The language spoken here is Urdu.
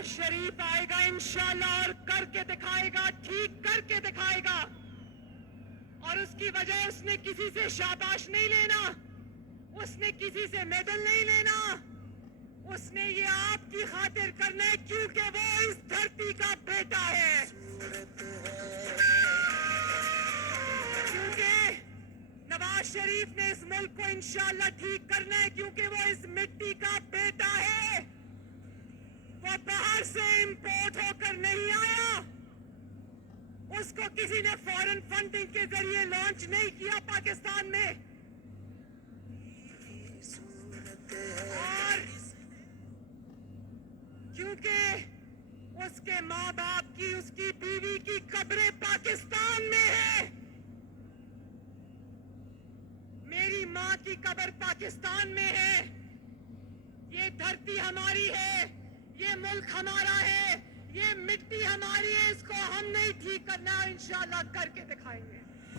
نواز شریف آئے گا انشاءاللہ اور کر کے دکھائے گا, ٹھیک کر کے دکھائے گا. اور اس کی وجہ اس نے کسی سے شاباش نہیں لینا, اس نے کسی سے میڈل نہیں لینا, اس نے یہ آپ کی خاطر کرنا ہے کیونکہ وہ اس دھرتی کا بیٹا ہے. کیونکہ نواز شریف نے اس ملک کو انشاءاللہ ٹھیک کرنا ہے کیونکہ وہ اس مٹی کا بیٹا ہے. وہ باہر سے امپورٹ ہو کر نہیں آیا, اس کو کسی نے فورن فنڈنگ کے ذریعے لانچ نہیں کیا پاکستان میں. اور کیونکہ اس کے ماں باپ کی, اس کی بیوی کی قبریں پاکستان میں ہے. میری ماں کی قبر پاکستان میں ہے. یہ دھرتی ہماری ہے, یہ ملک ہمارا ہے, یہ مٹی ہماری ہے. اس کو ہم نہیں ٹھیک کرنا, انشاءاللہ کر کے دکھائیں گے.